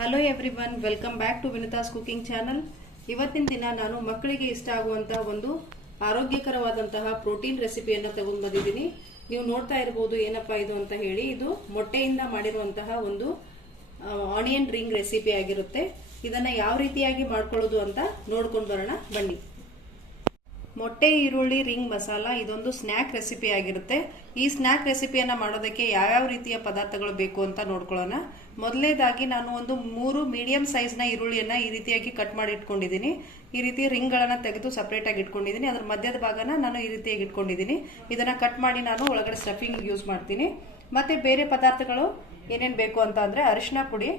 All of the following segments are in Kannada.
Hello everyone, welcome back to Vinita's cooking channel. ಇವತ್ತಿನ ದಿನ ನಾನು ಮಕ್ಕಳಿಗೆ ಇಷ್ಟ ಆಗುವಂತಹ ಒಂದು ಆರೋಗ್ಯಕರವಾದಂತಹ ಪ್ರೋಟೀನ್ ರೆಸಿಪಿಯನ್ನು ತಗೊಂಡು ಬಂದಿದ್ದೀನಿ. ನೀವು ನೋಡ್ತಾ ಇರಬಹುದು ಏನಪ್ಪಾ ಇದು ಅಂತ ಹೇಳಿ. ಇದು ಮೊಟ್ಟೆಯಿಂದ ಮಾಡಿರುವಂತಹ ಒಂದು ಆನಿಯನ್ ರಿಂಗ್ ರೆಸಿಪಿ ಆಗಿರುತ್ತೆ. ಇದನ್ನ ಯಾವ ರೀತಿಯಾಗಿ ಮಾಡ್ಕೊಳ್ಳೋದು ಅಂತ ನೋಡ್ಕೊಂಡು ಬರೋಣ ಬನ್ನಿ. ಮೊಟ್ಟೆ ಈರುಳ್ಳಿ ರಿಂಗ್ ಮಸಾಲ ಇದೊಂದು ಸ್ನ್ಯಾಕ್ ರೆಸಿಪಿ ಆಗಿರುತ್ತೆ. ಈ ಸ್ನ್ಯಾಕ್ ರೆಸಿಪಿಯನ್ನ ಮಾಡೋದಕ್ಕೆ ಯಾವ್ಯಾವ ರೀತಿಯ ಪದಾರ್ಥಗಳು ಬೇಕು ಅಂತ ನೋಡ್ಕೊಳ್ಳೋಣ. ಮೊದಲನೇದಾಗಿ ನಾನು ಒಂದು 3 ಮೀಡಿಯಂ ಸೈಜ್ ನ ಈರುಳ್ಳಿಯನ್ನ ಈ ರೀತಿಯಾಗಿ ಕಟ್ ಮಾಡಿ ಇಟ್ಕೊಂಡಿದ್ದೀನಿ. ಈ ರೀತಿ ರಿಂಗ್ ಗಳನ್ನ ತೆಗೆದು ಸಪರೇಟ್ ಆಗಿ ಇಟ್ಕೊಂಡಿದ್ದೀನಿ. ಅದರ ಮಧ್ಯದ ಭಾಗನ ನಾನು ಈ ರೀತಿಯಾಗಿ ಇಟ್ಕೊಂಡಿದ್ದೀನಿ. ಇದನ್ನ ಕಟ್ ಮಾಡಿ ನಾನು ಒಳಗಡೆ ಸ್ಟಫಿಂಗ್ ಯೂಸ್ ಮಾಡ್ತೀನಿ. ಮತ್ತೆ ಬೇರೆ ಪದಾರ್ಥಗಳು ಏನೇನ್ ಬೇಕು ಅಂತ ಅಂದ್ರೆ ಅರಿಶಿನ ಪುಡಿ,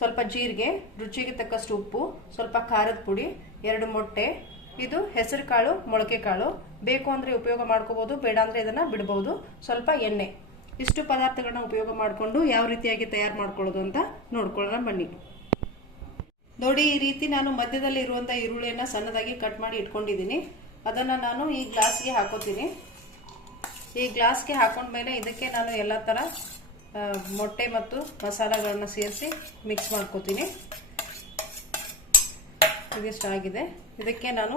ಸ್ವಲ್ಪ ಜೀರಿಗೆ, ರುಚಿಗೆ ತಕ್ಕಷ್ಟು ಉಪ್ಪು, ಸ್ವಲ್ಪ ಖಾರದ ಪುಡಿ, 2 ಮೊಟ್ಟೆ, ಇದು ಹೆಸರು ಕಾಳು, ಮೊಳಕೆ ಕಾಳು. ಬೇಕು ಅಂದ್ರೆ ಉಪಯೋಗ ಮಾಡ್ಕೋಬಹುದು, ಬೇಡ ಅಂದ್ರೆ ಇದನ್ನ ಬಿಡಬಹುದು. ಸ್ವಲ್ಪ ಎಣ್ಣೆ. ಇಷ್ಟು ಪದಾರ್ಥಗಳನ್ನ ಉಪಯೋಗ ಮಾಡಿಕೊಂಡು ಯಾವ ರೀತಿಯಾಗಿ ತಯಾರು ಮಾಡ್ಕೊಳ್ಳೋದು ಅಂತ ನೋಡ್ಕೊಳ್ಳೋಣ ಬನ್ನಿ. ನೋಡಿ, ಈ ರೀತಿ ನಾನು ಮಧ್ಯದಲ್ಲಿ ಇರುವಂತಹ ಈರುಳ್ಳಿಯನ್ನ ಸಣ್ಣದಾಗಿ ಕಟ್ ಮಾಡಿ ಇಟ್ಕೊಂಡಿದ್ದೀನಿ. ಅದನ್ನ ನಾನು ಈ ಗ್ಲಾಸ್ಗೆ ಹಾಕೋತೀನಿ. ಈ ಗ್ಲಾಸ್ಗೆ ಹಾಕೊಂಡ್ಮೇಲೆ ಇದಕ್ಕೆ ನಾನು ಎಲ್ಲ ತರ ಮೊಟ್ಟೆ ಮತ್ತು ಮಸಾಲಗಳನ್ನ ಸೇರಿಸಿ ಮಿಕ್ಸ್ ಮಾಡ್ಕೋತೀನಿ. ಇದಿಷ್ಟ ಆಗಿದೆ. ಇದಕ್ಕೆ ನಾನು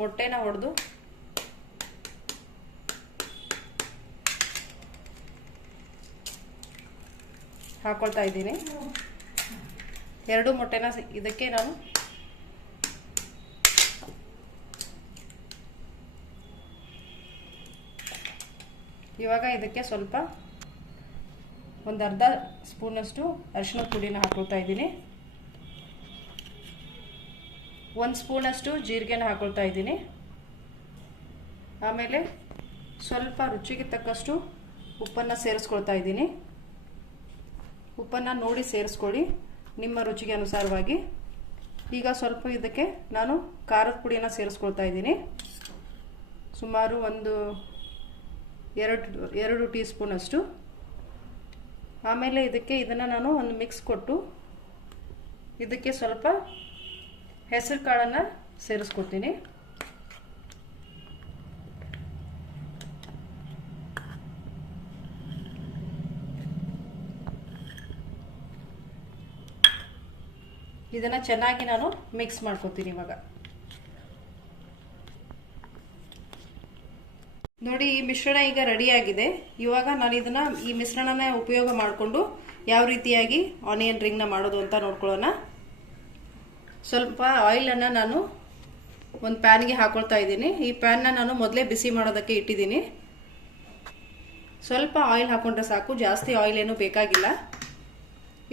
ಮೊಟ್ಟೆನ ಹೊಡೆದು ಹಾಕೊಳ್ತಾ ಇದ್ದೀನಿ. 2 ಮೊಟ್ಟೆನ ಇದಕ್ಕೆ ನಾನು ಇವಾಗ ಇದಕ್ಕೆ ಸ್ವಲ್ಪ ಒಂದು ಅರ್ಧ ಸ್ಪೂನಷ್ಟು ಅರಿಶಿನ ಪುಡಿನ ಹಾಕೊಳ್ತಾ ಇದ್ದೀನಿ. 1 ಸ್ಪೂನ್ ಅಷ್ಟು ಜೀರಿಗೆನ ಹಾಕೊಳ್ತಾ ಇದ್ದೀನಿ. ಆಮೇಲೆ ಸ್ವಲ್ಪ ರುಚಿಗೆ ತಕ್ಕಷ್ಟು ಉಪ್ಪನ್ನ ಸೇರಿಸ್ಕೊಳ್ತಾ ಇದ್ದೀನಿ. ಉಪ್ಪನ್ನ ನೋಡಿ ಸೇರಿಸ್ಕೊಳ್ಳಿ ನಿಮ್ಮ ರುಚಿಗೆ ಅನುಸಾರವಾಗಿ. ಈಗ ಸ್ವಲ್ಪ ಇದಕ್ಕೆ ನಾನು ಖಾರದ ಪುಡಿಯನ್ನು ಸೇರಿಸ್ಕೊಳ್ತಾ ಇದ್ದೀನಿ. ಸುಮಾರು ಒಂದು 2 ಟೀ ಸ್ಪೂನ್ ಅಷ್ಟು. ಆಮೇಲೆ ಇದನ್ನ ನಾನು ಒಂದು ಮಿಕ್ಸ್ ಕೊಟ್ಟು ಇದಕ್ಕೆ ಸ್ವಲ್ಪ ಹೆಸರು ಕಾಳನ್ನ ಸೇರಿಸ್ಕೊತೀನಿ. ಇದನ್ನ ಚೆನ್ನಾಗಿ ನಾನು ಮಿಕ್ಸ್ ಮಾಡ್ಕೊತೀನಿ. ಇವಾಗ ನೋಡಿ, ಈ ಮಿಶ್ರಣ ಈಗ ರೆಡಿ ಆಗಿದೆ. ಇವಾಗ ನಾನು ಈ ಮಿಶ್ರಣನ ಉಪಯೋಗ ಮಾಡಿಕೊಂಡು ಯಾವ ರೀತಿಯಾಗಿ ಆನಿಯನ್ ರಿಂಗ್ನ ಮಾಡೋದು ಅಂತ ನೋಡ್ಕೊಳ್ಳೋಣ. ಸ್ವಲ್ಪ ಆಯಿಲ್ ಅನ್ನ ನಾನು ಒಂದು ಪ್ಯಾನ್ಗೆ ಹಾಕೊಳ್ತಾ ಇದ್ದೀನಿ. ಈ ಪ್ಯಾನ್ನ ನಾನು ಮೊದಲೇ ಬಿಸಿ ಮಾಡೋದಕ್ಕೆ ಇಟ್ಟಿದ್ದೀನಿ. ಸ್ವಲ್ಪ ಆಯಿಲ್ ಹಾಕೊಂಡ್ರೆ ಸಾಕು, ಜಾಸ್ತಿ ಆಯಿಲ್ ಏನು ಬೇಕಾಗಿಲ್ಲ.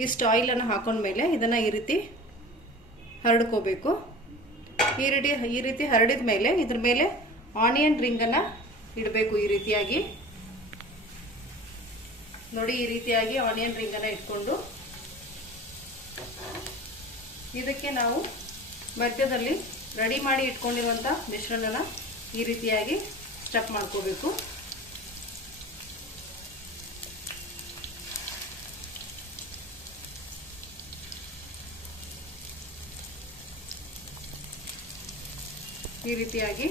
ಇಷ್ಟು ಆಯಿಲ್ ಅನ್ನು ಹಾಕೊಂಡ್ಮೇಲೆ ಇದನ್ನ ಈ ರೀತಿ ಹರಡ್ಕೋಬೇಕು. ಈ ರೀತಿ ಹರಡಿದ ಮೇಲೆ ಇದ್ರ ಮೇಲೆ ಆನಿಯನ್ ರಿಂಗ್ ಅನ್ನ ಇಡಬೇಕು. ಈ ರೀತಿಯಾಗಿ ನೋಡಿ, ಈ ರೀತಿಯಾಗಿ ಆನಿಯನ್ ರಿಂಗ್ ಅನ್ನ ಇಟ್ಕೊಂಡು ಇದಕ್ಕೆ ನಾವು ಮಧ್ಯದಲ್ಲಿ ರೆಡಿ ಮಾಡಿ ಇಟ್ಕೊಂಡಿರುವಂತ ಮಿಶ್ರಣನ ಈ ರೀತಿಯಾಗಿ ಸ್ಟಫ್ ಮಾಡ್ಕೋಬೇಕು. ಈ ರೀತಿಯಾಗಿ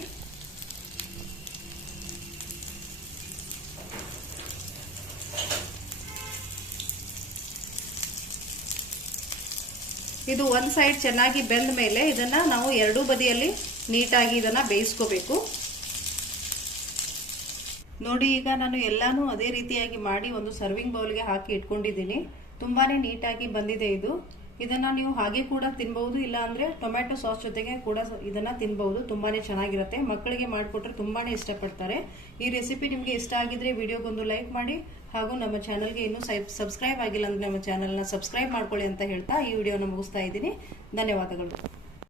ಇದು ಒಂದು ಸೈಡ್ ಚೆನ್ನಾಗಿ ಬೆಂದ ಮೇಲೆ ಇದನ್ನ ನಾವು ಎರಡೂ ಬದಿಯಲ್ಲಿ ನೀಟಾಗಿ ಇದನ್ನ ಬೇಯಿಸ್ಕೋಬೇಕು. ನೋಡಿ, ಈಗ ನಾನು ಎಲ್ಲಾನು ಅದೇ ರೀತಿಯಾಗಿ ಮಾಡಿ ಒಂದು ಸರ್ವಿಂಗ್ ಬೌಲ್ಗೆ ಹಾಕಿ ಇಟ್ಕೊಂಡಿದ್ದೀನಿ. ತುಂಬಾನೇ ನೀಟಾಗಿ ಬಂದಿದೆ ಇದು. ಇದನ್ನ ನೀವು ಹಾಗೆ ಕೂಡ ತಿನ್ಬಹುದು, ಇಲ್ಲ ಅಂದ್ರೆ ಟೊಮ್ಯಾಟೊ ಸಾಸ್ ಜೊತೆಗೆ ಕೂಡ ಇದನ್ನ ತಿನ್ಬಹುದು. ತುಂಬಾನೇ ಚೆನ್ನಾಗಿರುತ್ತೆ. ಮಕ್ಕಳಿಗೆ ಮಾಡಿಕೊಟ್ರೆ ತುಂಬಾನೇ ಇಷ್ಟಪಡ್ತಾರೆ. ಈ ರೆಸಿಪಿ ನಿಮ್ಗೆ ಇಷ್ಟ ಆಗಿದ್ರೆ ವಿಡಿಯೋಗೊಂದು ಲೈಕ್ ಮಾಡಿ, ಹಾಗೂ ನಮ್ಮ ಚಾನಲ್ಗೆ ಇನ್ನೂ ಸಬ್ಸ್ಕ್ರೈಬ್ ಆಗಿಲ್ಲ ಅಂದ್ರೆ ನಮ್ಮ ಚಾನಲ್ನ ಸಬ್ಸ್ಕ್ರೈಬ್ ಮಾಡ್ಕೊಳ್ಳಿ ಅಂತ ಹೇಳ್ತಾ ಈ ವಿಡಿಯೋನ ಮುಗಿಸ್ತಾ ಇದ್ದೀನಿ. ಧನ್ಯವಾದಗಳು.